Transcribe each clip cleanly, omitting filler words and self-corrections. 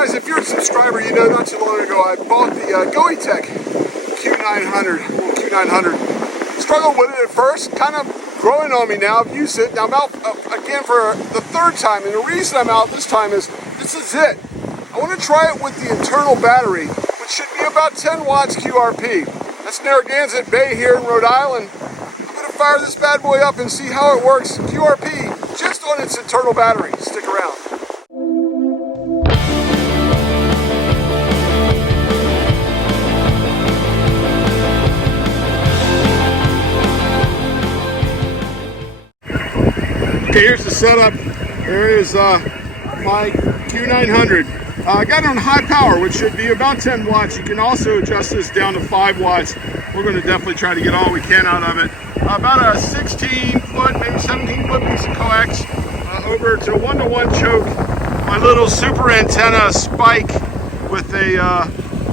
guys, if you're a subscriber, you know not too long ago I bought the Guohetec Q900. Struggled with it at first, kind of growing on me now. I've used it. Now I'm out again for the third time, and the reason I'm out this time is this is it. I want to try it with the internal battery, which should be about 10 watts QRP. That's Narragansett Bay here in Rhode Island. I'm going to fire this bad boy up and see how it works. QRP just on its internal battery. Stick around. Okay, here's the setup. There is my Q900. I got it on high power, which should be about 10 watts. You can also adjust this down to 5 watts. We're going to definitely try to get all we can out of it. About a 16-foot, maybe 17-foot piece of coax over to a 1-to-1 choke. My little super antenna spike with a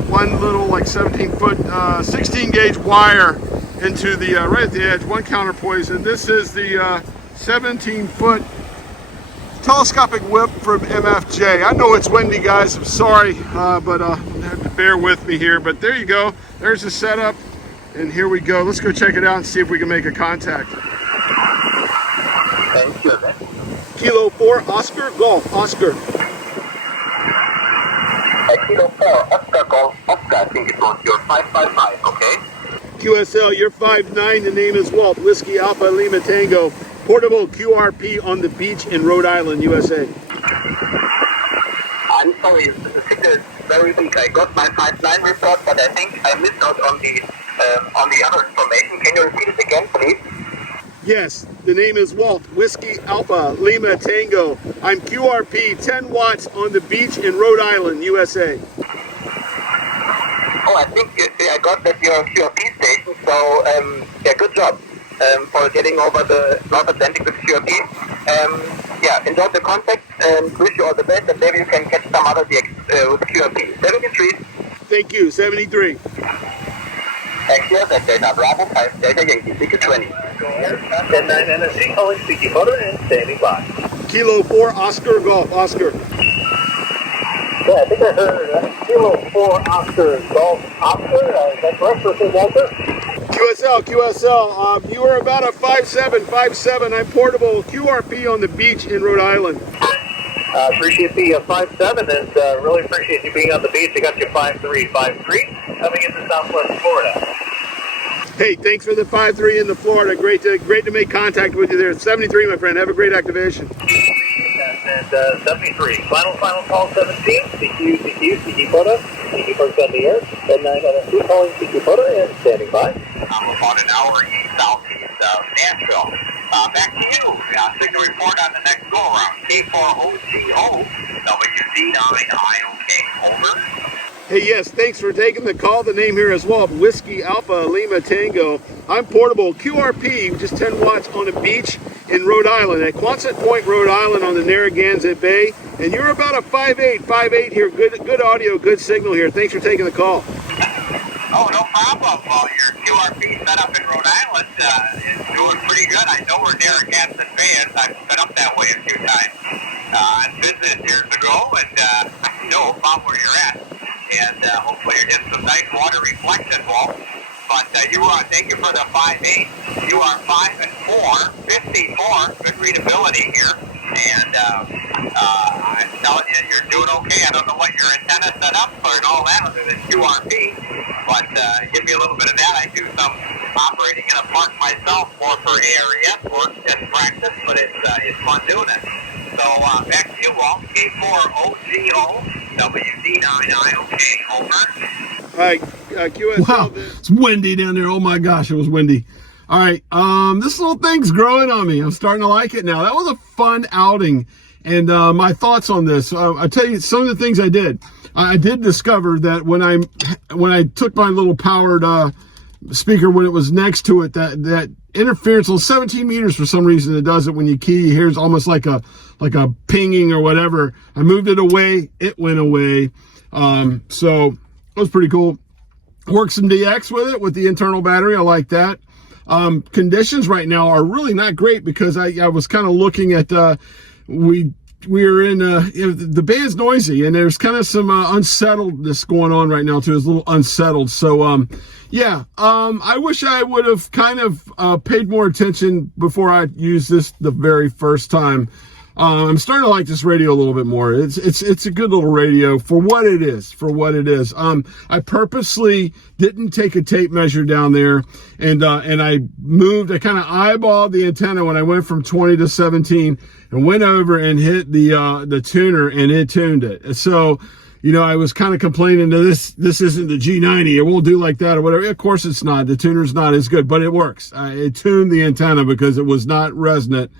one little like 17-foot, 16-gauge wire into the right at the edge. One counterpoise, and this is the 17-foot telescopic whip from MFJ. I know it's windy, guys. I'm sorry, but you have to bear with me here. But there you go. There's the setup, and here we go. Let's go check it out and see if we can make a contact. Thank you. Kilo 4 Oscar Golf Oscar. Kilo 4 Oscar Golf Oscar. I think it was your 555. Okay. QSL, you're 5'9". The name is Walt. Whiskey Alpha Lima Tango. Portable QRP on the beach in Rhode Island, USA. I'm sorry, the signal is very weak. I got my 5'9" report, but I think I missed out on the other information. Can you repeat it again, please? Yes, the name is Walt. Whiskey Alpha Lima Tango. I'm QRP, 10 watts on the beach in Rhode Island, USA. Oh, I think I got that you're a QRP station, so yeah, good job. For getting over the North Atlantic with QRP. Yeah, enjoy the contact and wish you all the best, and maybe you can catch some other DX with QRP. 73. Thank you, 73. Excellent, and Delta Bravo 5 Delta Yankee, Speaker 20. 10-9 NSC, calling speaking photo and standing by. Kilo 4 Oscar Golf Oscar. Yeah, I think I heard Kilo 4 Oscar Golf Oscar. Is that correct, Mr. Walter? QSL, you are about a 5'7". I'm portable QRP on the beach in Rhode Island. Appreciate the 5'7", and really appreciate you being on the beach. I got you 5'3", coming into Southwest Florida. Hey, thanks for the 5'3" in the Florida. Great to make contact with you there. 73, my friend. Have a great activation. And 73. Final call 17. CQ photo. CQ photo on the air. 10-9 calling CQ photo and standing by. I'm about an hour southeast of Nashville. Back to you. Signal report on the next go around. K4OCO WZ9IOK. Over. Hey, yes, thanks for taking the call. The name here is Walt. Whiskey Alpha Lima Tango. I'm portable QRP, just 10 watts on a beach in Rhode Island at Quonset Point, Rhode Island on the Narragansett Bay. And you're about a 5'8" here. Good audio, good signal here. Thanks for taking the call. Oh, no problem. Well, your QRP setup in Rhode Island is doing pretty good. I know we're Narragansett fans. I've been up that way a few times on visit years ago, and I know about where you're at. And hopefully you're getting some nice water reflection, Walt. But thank you for the 5'8". You are 5'4", 54. Good readability here. And I'm telling you, you're doing okay. I don't know what your antenna set up for and all that other than QRP. But give me a little bit of that. I do some operating in a park myself, more for ARES work, just practice, but it's fun doing it. So back to you, Walt. K4OCO WZ9IOK, over. All right, QSL. Wow, it's windy down there. Oh my gosh, it was windy. All right, this little thing's growing on me. I'm starting to like it now. That was a fun outing. And my thoughts on this. I'll tell you some of the things I did. I did discover that when I took my little powered speaker, when it was next to it, that interference on 17 meters for some reason it does it when you key. You hear it's almost like a pinging or whatever. I moved it away, it went away. So it was pretty cool. Worked some DX with it with the internal battery. I like that. Conditions right now are really not great because I was kind of looking at we we're in, the band's noisy, and there's kind of some unsettledness going on right now too. It's a little unsettled. So, yeah, I wish I would have kind of paid more attention before I used this the very first time. I'm starting to like this radio a little bit more. It's a good little radio for what it is, I purposely didn't take a tape measure down there, and I kind of eyeballed the antenna when I went from 20 to 17 and went over and hit the tuner, and it tuned it. So, you know, I was kind of complaining to this isn't the G90, it won't do like that or whatever. Of course it's not. The tuner's not as good, but it works. It tuned the antenna because it was not resonant.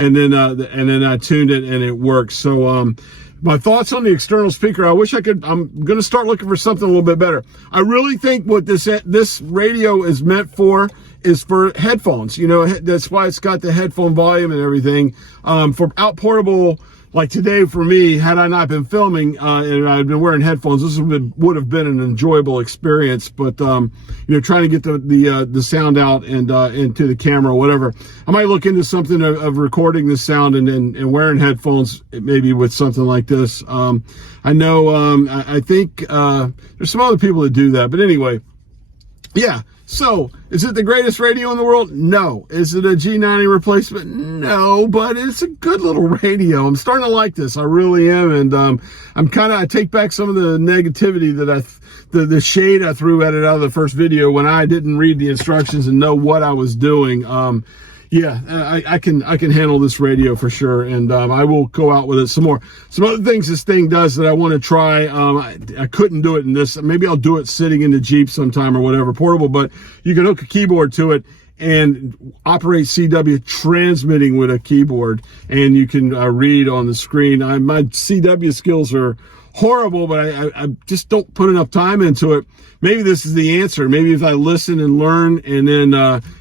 And then I tuned it, and it works. So, my thoughts on the external speaker, I'm going to start looking for something a little bit better. I really think what this radio is meant for is for headphones. You know, that's why it's got the headphone volume and everything. For out portable, like today for me, had I not been filming and I'd been wearing headphones, this would have been an enjoyable experience. But you know, trying to get the sound out and into the camera or whatever, I might look into something of recording the sound and wearing headphones, maybe with something like this. I know I think there's some other people that do that, but anyway, yeah. So, is it the greatest radio in the world? No. Is it a G90 replacement? No, but it's a good little radio. I'm starting to like this. I really am. And I take back some of the negativity that the shade I threw at it out of the first video when I didn't read the instructions and know what I was doing. Yeah, I can handle this radio for sure, and I will go out with it some more. Some other things this thing does that I want to try. I couldn't do it in this. Maybe I'll do it sitting in the Jeep sometime or whatever, portable. But you can hook a keyboard to it and operate CW transmitting with a keyboard, and you can read on the screen. My CW skills are horrible, but I just don't put enough time into it. Maybe this is the answer. Maybe if I listen and learn and then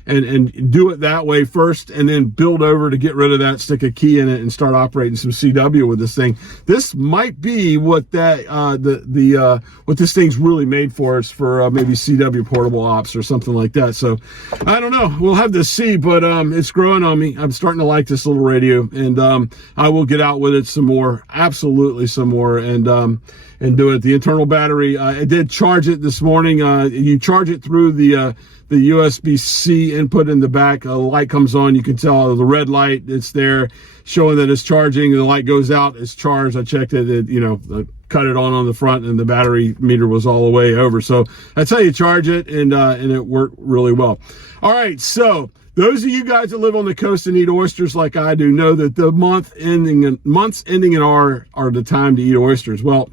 and do it that way first, and then build over to get rid of that, stick a key in it, and start operating some CW with this thing. This might be what what this thing's really made for. Is for maybe CW portable ops or something like that. So I don't know. We'll have to see, but it's growing on me. I'm starting to like this little radio, and I will get out with it some more, absolutely some more, and do it. The internal battery, I did charge it this morning. You charge it through the USB-C input in the back. A light comes on. You can tell the red light. It's there showing that it's charging. The light goes out. It's charged. I checked it. Cut it on the front, and the battery meter was all the way over. So that's how you charge it, and it worked really well. All right, so those of you guys that live on the coast and eat oysters like I do know that the months ending in R are the time to eat oysters. Well,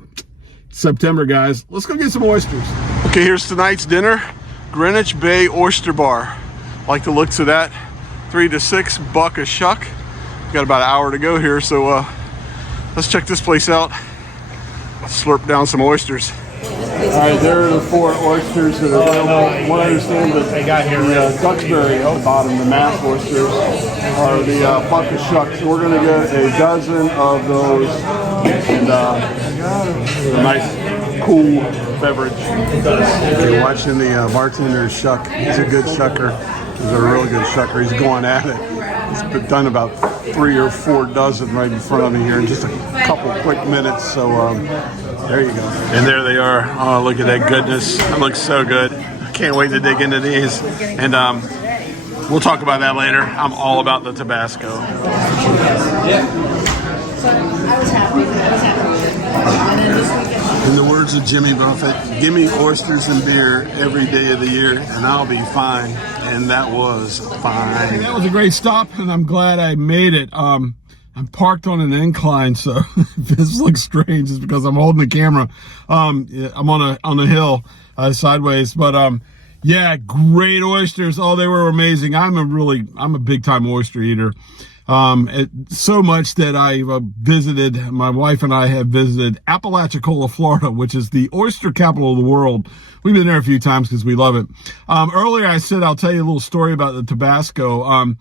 September, guys. Let's go get some oysters. Okay, here's tonight's dinner. Greenwich Bay Oyster Bar. Like the looks of that. $3 to $6 a shuck. Got about an hour to go here, so let's check this place out. Slurp down some oysters. All right, there are the 4 oysters that are available. What I understand that they got here, the Duxbury at the bottom, the mass oysters, are the buck a shuck. So we're going to get a dozen of those, and a nice cool beverage. You're watching the bartender shuck. He's a good shucker. He's a real good shucker. He's going at it. He's done about 3 or 4 dozen right in front of me here in just a couple quick minutes. So there you go. And there they are. Oh, look at that goodness. That looks so good. I can't wait to dig into these. And we'll talk about that later. I'm all about the Tabasco. In the words of Jimmy Buffett, give me oysters and beer every day of the year and I'll be fine. And that was fine. That was a great stop, and I'm glad I made it. I'm parked on an incline, so if this looks strange, it's because I'm holding the camera. I'm on a hill sideways, but yeah, great oysters. Oh, they were amazing. I'm a big time oyster eater. So much that my wife and I have visited Apalachicola, Florida, which is the oyster capital of the world. We've been there a few times because we love it. Earlier I said, I'll tell you a little story about the Tabasco.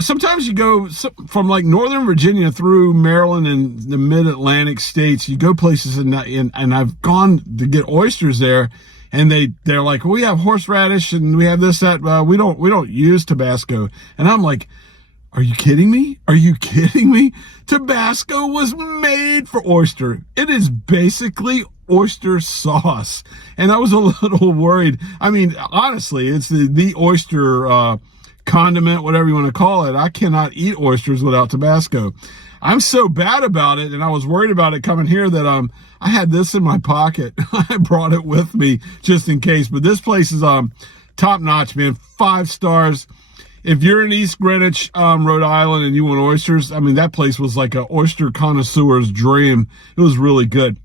Sometimes you go from like Northern Virginia through Maryland and the mid-Atlantic states, you go places and I've gone to get oysters there, and they're like, well, we have horseradish and we have this, that, we don't use Tabasco. And I'm like, Are you kidding me? Are you kidding me? Tabasco was made for oyster. It is basically oyster sauce. And I was a little worried. I mean, honestly, it's the oyster condiment, whatever you want to call it. I cannot eat oysters without Tabasco. I'm so bad about it, and I was worried about it coming here that I had this in my pocket. I brought it with me just in case. But this place is top notch, man. 5 stars. If you're in East Greenwich, Rhode Island, and you want oysters, I mean, that place was like an oyster connoisseur's dream. It was really good.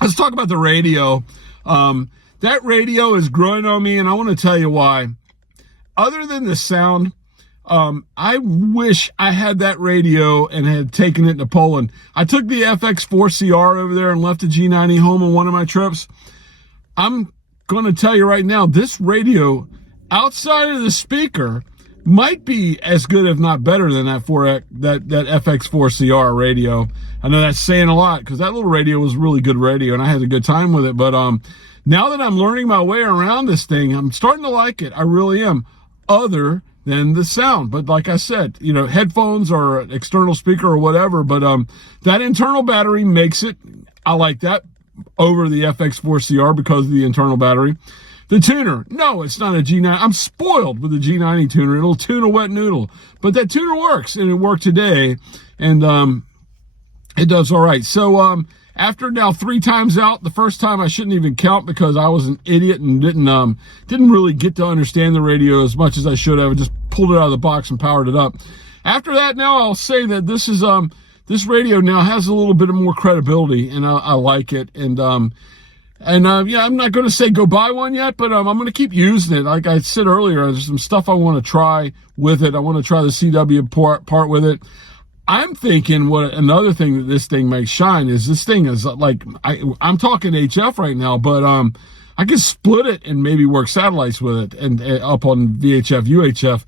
Let's talk about the radio. That radio is growing on me, and I want to tell you why. Other than the sound, I wish I had that radio and had taken it to Poland. I took the FX4CR over there and left the G90 home on one of my trips. I'm going to tell you right now, this radio, outside of the speaker, might be as good, if not better, than that FX4CR radio. I know that's saying a lot because that little radio was really good radio and I had a good time with it. But now that I'm learning my way around this thing, I'm starting to like it. I really am, other than the sound. But like I said, you know, headphones or an external speaker or whatever. But that internal battery makes it, I like that over the FX4CR because of the internal battery. The tuner, no, it's not a G9. I'm spoiled with the G90 tuner. It'll tune a wet noodle. But that tuner works, and it worked today, and it does all right. So after now 3 times out, the first time I shouldn't even count because I was an idiot and didn't really get to understand the radio as much as I should have. I just pulled it out of the box and powered it up. After that, now I'll say that this is this radio now has a little bit of more credibility, and I like it. Yeah, I'm not going to say go buy one yet, but I'm going to keep using it. Like I said earlier, there's some stuff I want to try with it. I want to try the CW part with it. I'm thinking what another thing that this thing makes shine is this thing is like, I'm talking HF right now, but I can split it and maybe work satellites with it and up on VHF, UHF.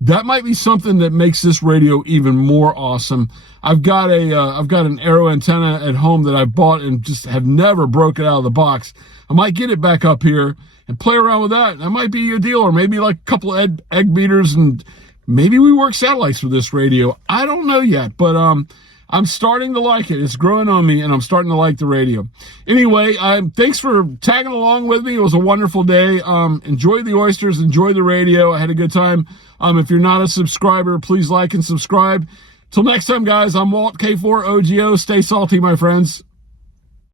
That might be something that makes this radio even more awesome. I've got an Arrow antenna at home that I bought and just have never broke it out of the box. I might get it back up here and play around with that. That might be a deal, or maybe like a couple of egg beaters, and maybe we work satellites with this radio. I don't know yet, but I'm starting to like it. It's growing on me, and I'm starting to like the radio. Anyway, thanks for tagging along with me. It was a wonderful day. Enjoy the oysters. Enjoy the radio. I had a good time. If you're not a subscriber, please like and subscribe. Till next time, guys, I'm Walt K4OGO. Stay salty, my friends.